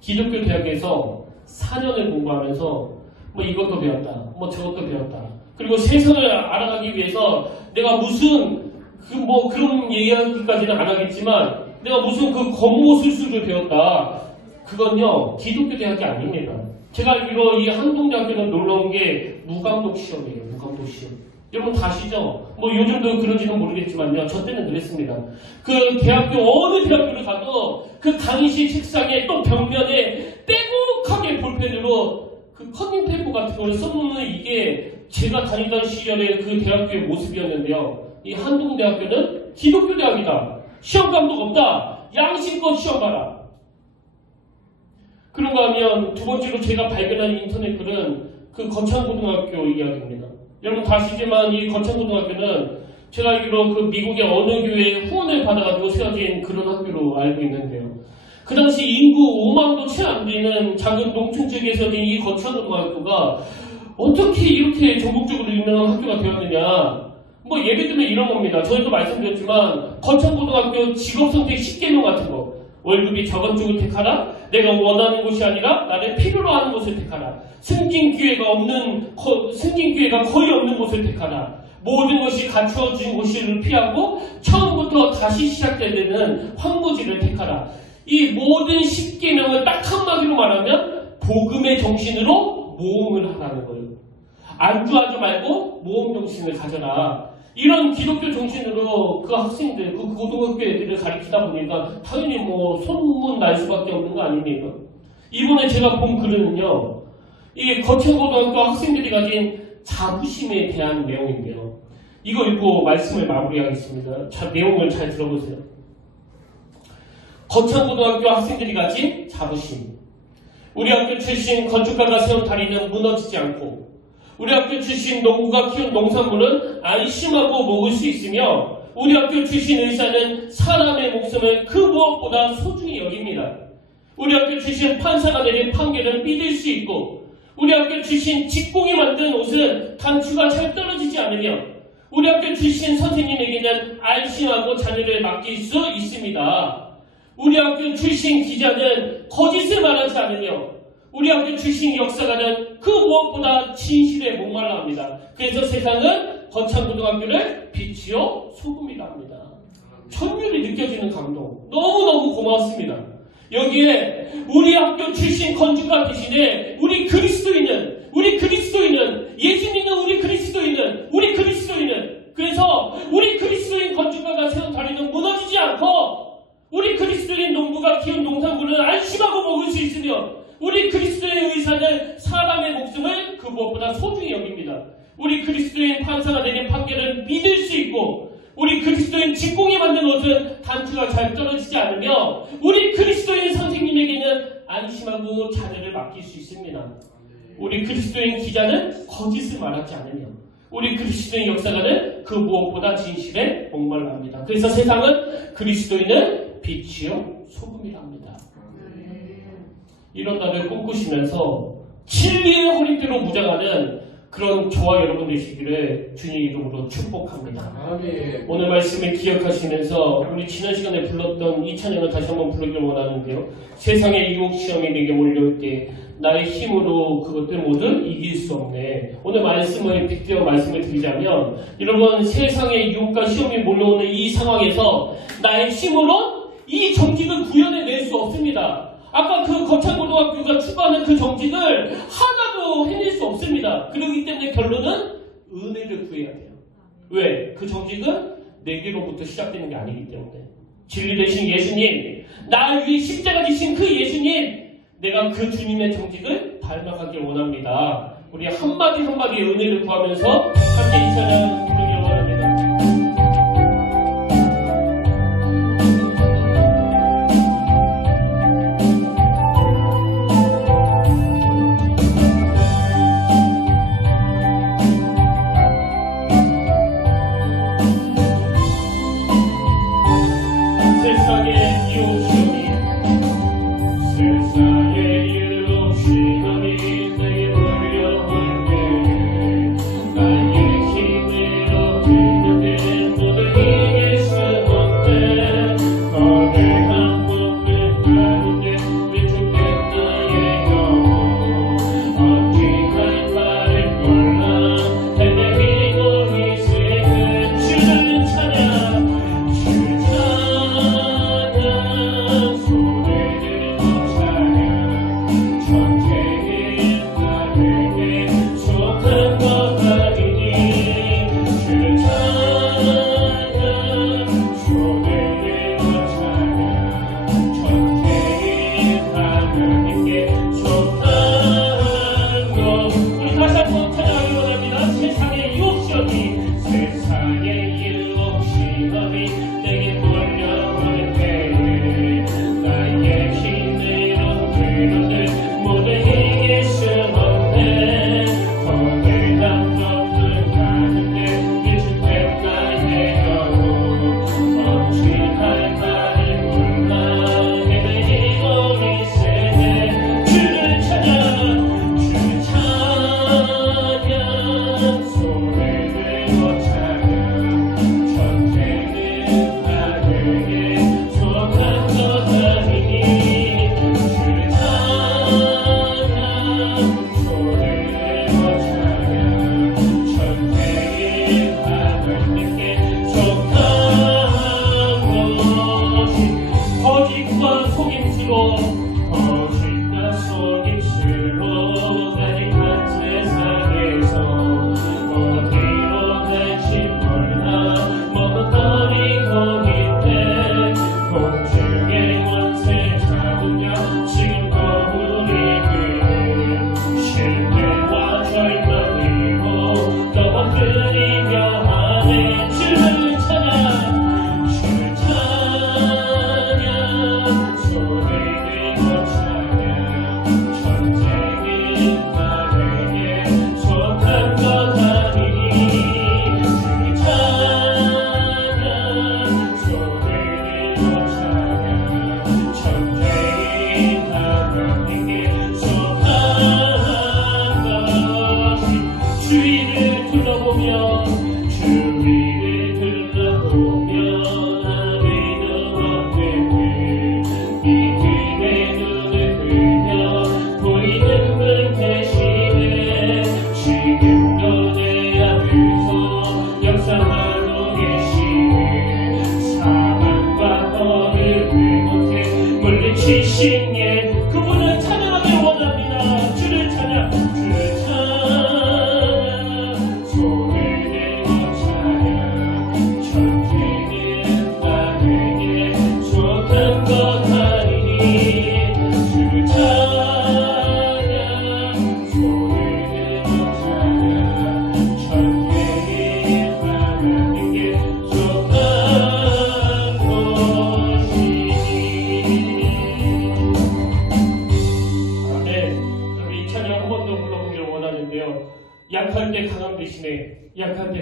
기독교 대학에서 4년을 공부하면서 이것도 배웠다, 저것도 배웠다. 그리고 세상을 알아가기 위해서 내가 무슨 그런 이야기까지는 안 하겠지만 내가 무슨 그 검모술수를 배웠다. 그건요 기독교 대학이 아닙니다. 제가 알기로 이 한동대학교는 놀라운 게 무감독 시험이에요. 무감독 시험. 여러분 다 아시죠? 요즘도 그런지는 모르겠지만요. 저 때는 그랬습니다. 그 대학교 어느 대학교를 가도 그 강의실 책상에 또 벽면에 빼곡하게 볼펜으로 그 커팅 페이퍼 같은 걸 써놓는 이게 제가 다니던 시절의 그 대학교의 모습이었는데요. 이 한동대학교는 기독교 대학이다. 시험 감독 없다. 양심껏 시험 봐라. 그런가 하면 두 번째로 제가 발견한 인터넷 글은 그 거창고등학교 이야기입니다. 여러분 다 아시지만 이 거창고등학교는 제가 알기로 그 미국의 어느 교회의 후원을 받아가지고 세워진 그런 학교로 알고 있는데요. 그 당시 인구 5만도 채 안 되는 작은 농촌 지역에서 이 거창고등학교가 어떻게 이렇게 전국적으로 유명한 학교가 되었느냐. 예를 들면 이런 겁니다. 저희도 말씀드렸지만 거창고등학교 직업선택 10개명 같은 거. 월급이 적은 쪽을 택하라. 내가 원하는 곳이 아니라 나를 필요로 하는 곳을 택하라. 승진 기회가 거의 없는 곳을 택하라. 모든 것이 갖추어진 곳을 피하고 처음부터 다시 시작해야 되는 황무지를 택하라. 이 모든 10계명을 딱 한마디로 말하면 복음의 정신으로 모험을 하라는 거예요. 안주하지 말고 모험 정신을 가져라. 이런 기독교 정신으로 그 학생들, 그 고등학교 애들을 가르치다 보니까 당연히 소문 날 수밖에 없는 거 아닙니까? 이번에 제가 본 글은요, 이 거창고등학교 학생들이 가진 자부심에 대한 내용인데요. 이거 읽고 말씀을 마무리하겠습니다. 내용을 잘 들어보세요. 거창고등학교 학생들이 가진 자부심. 우리 학교 출신 건축가가 세운 다리는 무너지지 않고 우리 학교 출신 농부가 키운 농산물은 안심하고 먹을 수 있으며 우리 학교 출신 의사는 사람의 목숨을 그 무엇보다 소중히 여깁니다. 우리 학교 출신 판사가 내린 판결은 믿을 수 있고 우리 학교 출신 직공이 만든 옷은 단추가 잘 떨어지지 않으며 우리 학교 출신 선생님에게는 안심하고 자녀를 맡길 수 있습니다. 우리 학교 출신 기자는 거짓을 말하지 않으며 우리 학교 출신 역사가는 그 무엇보다 진실에 목말라 합니다. 그래서 세상은 거창고등학교를 빛이요 소금이라 합니다. 천율이 느껴지는 감동. 너무너무 고맙습니다. 여기에 우리 학교 출신 건축가 대신에 우리 그리스도인은 예수 믿는 우리 그리스도인은 그래서 우리 그리스도인 건축가가 세운 다리는 무너지지 않고 우리 그리스도인 농부가 키운 농산물은 안심하고 먹을 수 있으며 우리 그리스도의 의사는 사람의 목숨을 그 무엇보다 소중히 여깁니다. 우리 그리스도인 판사가 내린 판결은 믿을 수 있고 우리 그리스도인 직공이 만든 옷은 단추가 잘 떨어지지 않으며 우리 그리스도인 선생님에게는 안심하고 자녀를 맡길 수 있습니다. 우리 그리스도인 기자는 거짓을 말하지 않으며 우리 그리스도인 역사가는 그 무엇보다 진실에 목말라합니다. 그래서 세상은 그리스도인은 빛이요 소금이라 합니다. 이런 날을 꿈꾸시면서 진리의 허리띠로 무장하는 그런 저와 여러분 되시기를 주님 이름으로 축복합니다. 오늘 말씀을 기억하시면서 우리 지난 시간에 불렀던 이 찬양을 다시 한번 부르길 원하는데요. 세상의 유혹 시험이 내게 몰려올 때 나의 힘으로 그것들 모두 이길 수 없네. 오늘 말씀을 빗대어 말씀을 드리자면 여러분 세상의 유혹과 시험이 몰려오는 이 상황에서 나의 힘으로 이 정직을 구현해낼 수 없습니다. 아까 그 거창고등학교가 추구하는 그 정직을 하나도 해낼 수 없습니다. 그렇기 때문에 결론은 은혜를 구해야 돼요. 왜? 그 정직은 내게로부터 시작되는 게 아니기 때문에. 진리 되신 예수님, 나를 위해 십자가 지신 그 예수님, 내가 그 주님의 정직을 닮아가길 원합니다. 우리 한마디 한마디의 은혜를 구하면서 함께 이 찬양 부르길 원합니다. 손을 들고 찬양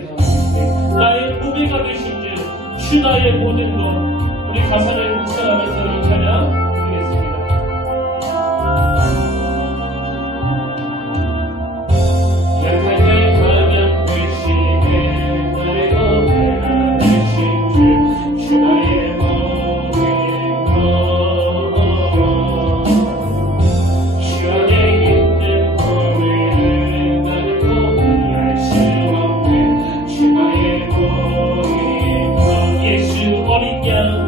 감사합니다. 나의 보배가 되신 주 나의 모든 것. 우리 가사를 묵상하면서 이 찬양 드리겠습니다. 약할 때 가면 되시네 나의 보배가 되신 주 나의 모든 것. 시원에 있는 보배를 나는 포기할 수 없네 주 나의 모든 것. 예수 어린 양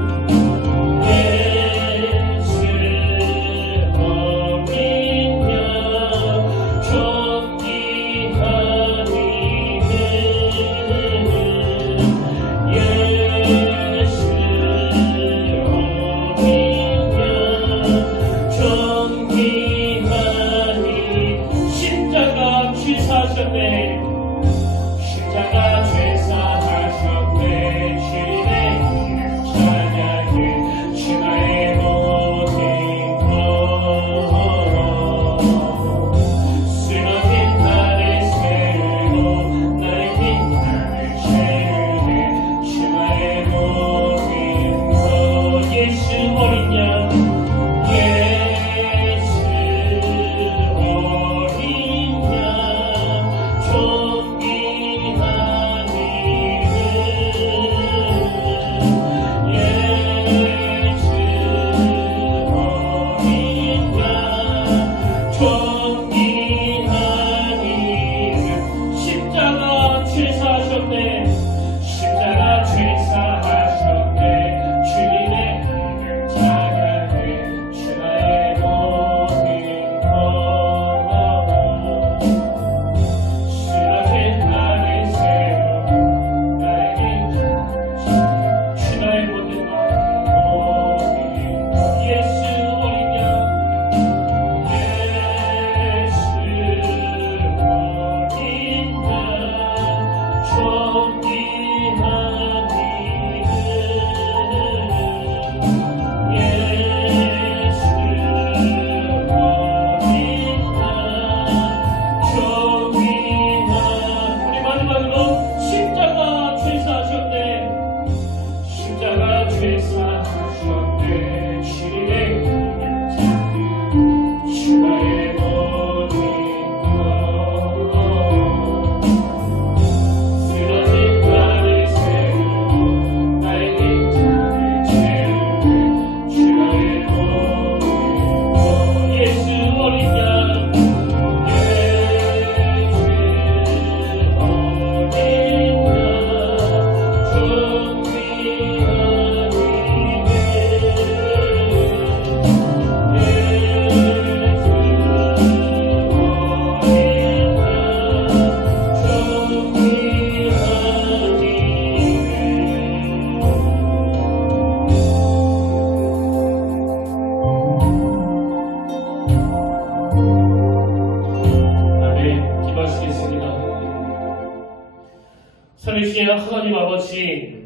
살리신 하나님 아버지,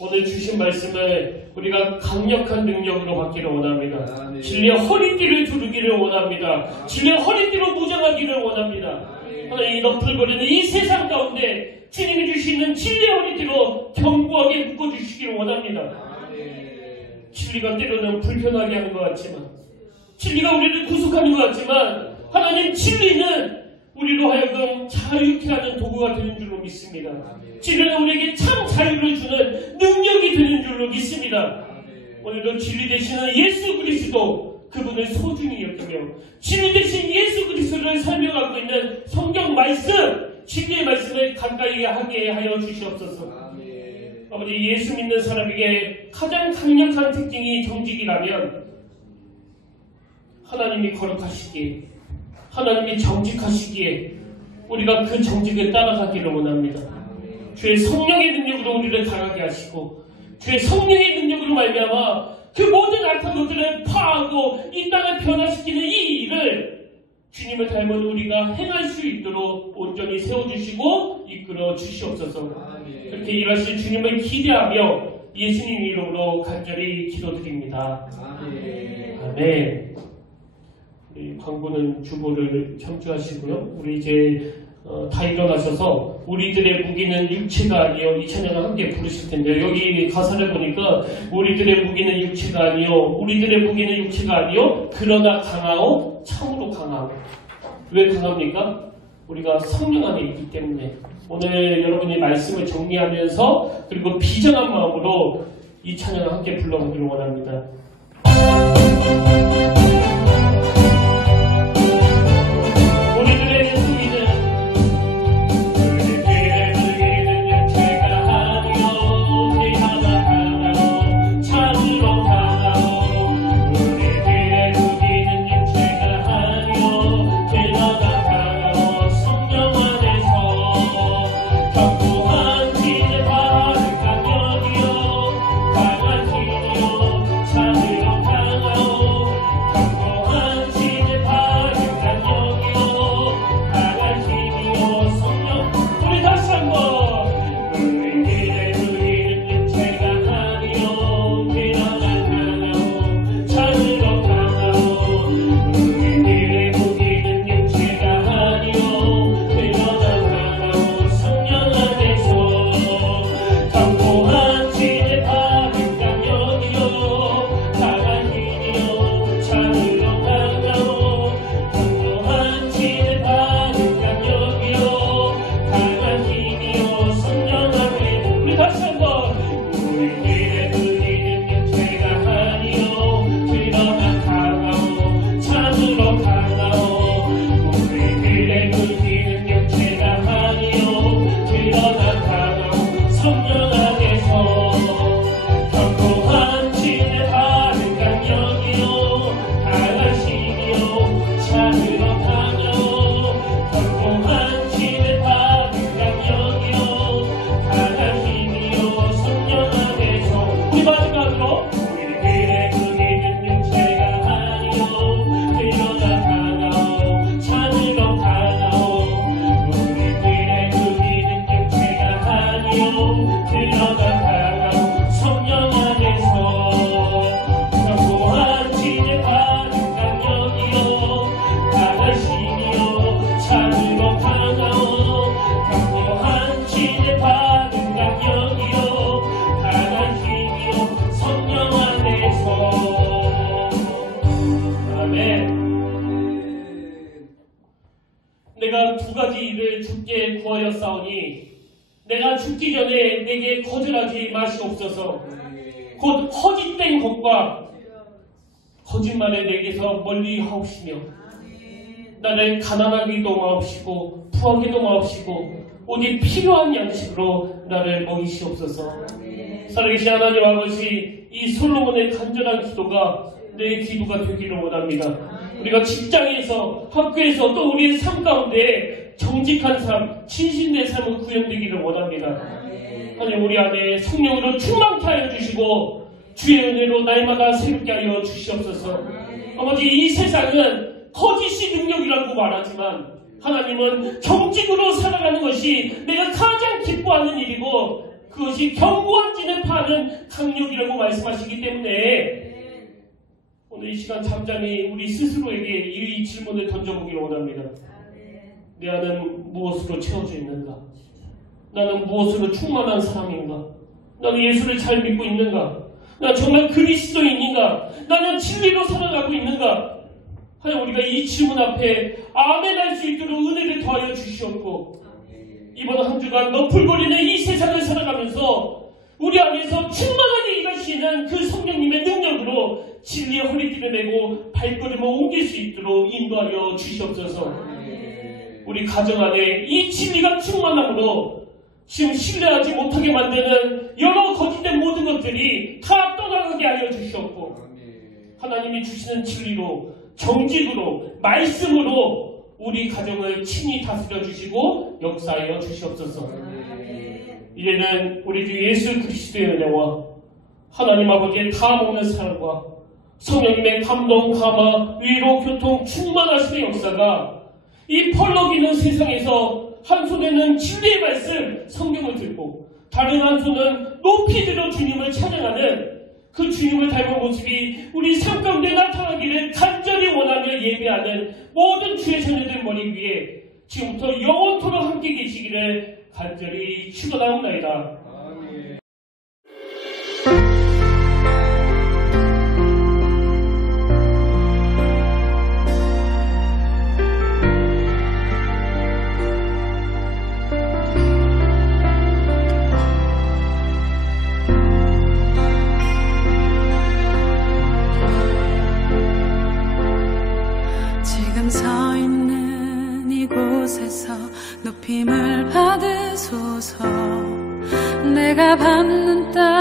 오늘 주신 말씀을 우리가 강력한 능력으로 받기를 원합니다. 진리의 허리띠를 두르기를 원합니다. 진리의 허리띠로 무장하기를 원합니다. 하나님, 너풀거리는 이 세상 가운데 주님이 주시는 진리의 허리띠로 견고하게 묶어주시기를 원합니다. 진리가 때로는 불편하게 하는 것 같지만, 진리가 우리를 구속하는 것 같지만, 하나님 진리는 우리로 하여금 자유케 하는 도구가 되는 줄로 믿습니다. 진리는 우리에게 참 자유를 주는 능력이 되는 줄로 믿습니다. 오늘도 진리 되시는 예수 그리스도, 그분을 소중히 여기며 진리 되신 예수 그리스도를 설명하고 있는 성경 말씀, 진리의 말씀을 가까이 하게 하여 주시옵소서. 아버지, 예수 믿는 사람에게 가장 강력한 특징이 정직이라면 하나님이 거룩하시기에, 하나님이 정직하시기에 우리가 그 정직을 따라가기를 원합니다. 주의 성령의 능력으로 우리를 강하게 하시고, 주의 성령의 능력으로 말미암아 그 모든 악한 것들을 파하고 이 땅을 변화시키는 이 일을 주님을 닮은 우리가 행할 수 있도록 온전히 세워주시고 이끌어 주시옵소서. 그렇게 일하실 주님을 기대하며 예수님 이름으로 간절히 기도드립니다. 아멘. 우리 광고는 주보를 참조하시고요. 우리 이제 다 일어나셔서 우리들의 무기는 육체가 아니요 이 찬양을 함께 부르실 텐데요. 여기 가사를 보니까 우리들의 무기는 육체가 아니요 우리들의 무기는 육체가 아니요 그러나 강하오 참으로 강하오. 왜 강합니까? 우리가 성령 안에 있기 때문에. 오늘 여러분이 말씀을 정리하면서 그리고 비전한 마음으로 이 찬양을 함께 불러보기를 원합니다. 내가 두 가지 일을 주께 구하였사오니 내가 죽기 전에 내게 거절하지 마시옵소서. 곧 허짓된 것과 거짓말에 내게서 멀리 하옵시며 나를 가난하기도 마옵시고 부하기도 마옵시고 오직 필요한 양식으로 나를 먹이시옵소서. 살아계신 하나님 아버지, 이 솔로몬의 간절한 기도가 내 기도가 되기를 원합니다. 우리가 직장에서, 학교에서 또 우리의 삶 가운데 정직한 삶, 진실된 삶을 구현되기를 원합니다. 하나님, 우리 안에 성령으로 충만케 하여 주시고 주의 은혜로 날마다 새롭게 하여 주시옵소서. 아버지, 이 세상은 거짓이 능력이라고 말하지만 하나님은 정직으로 살아가는 것이 내가 가장 기뻐하는 일이고 그것이 견고한 진을 파는 강력이라고 말씀하시기 때문에 오늘 이 시간 잠잠히 우리 스스로에게 이 질문을 던져보기를 원합니다. 내 안은 무엇으로 채워져 있는가? 나는 무엇으로 충만한 사람인가? 나는 예수를 잘 믿고 있는가? 나 정말 그리스도인인가? 나는 진리로 살아가고 있는가? 하여 우리가 이 질문 앞에 아멘 할 수 있도록 은혜를 더하여 주시옵고 이번 한 주간 너풀거리는 이 세상을 살아가면서 우리 안에서 충만하게 일하시는 그 성령님의 능력으로 진리의 허리띠를 메고 발걸음을 옮길 수 있도록 인도하여 주시옵소서. 우리 가정 안에 이 진리가 충만함으로 지금 신뢰하지 못하게 만드는 여러 거짓된 모든 것들이 다 떠나가게 하여 주시옵고 하나님이 주시는 진리로 정직으로 말씀으로 우리 가정을 친히 다스려 주시고 역사하여 주시옵소서. 이제는 우리 주 예수 그리스도의 은혜와 하나님 아버지의 다 먹는 사랑과 성령님의 감동, 감화, 위로, 교통, 충만하심의 역사가 이 펄럭이는 세상에서 한 손에는 진리의 말씀, 성경을 들고 다른 한 손은 높이 들어 주님을 찬양하는 그 주님을 닮은 모습이 우리 삶 가운데 나타나기를 간절히 원하며 예배하는 모든 주의 자녀들 머리 위에 지금부터 영원토록 함께 계시기를 간절히 축원하옵나이다. 지금 서 있는 이곳에서 높임을 받으소서. 내가 받는 땅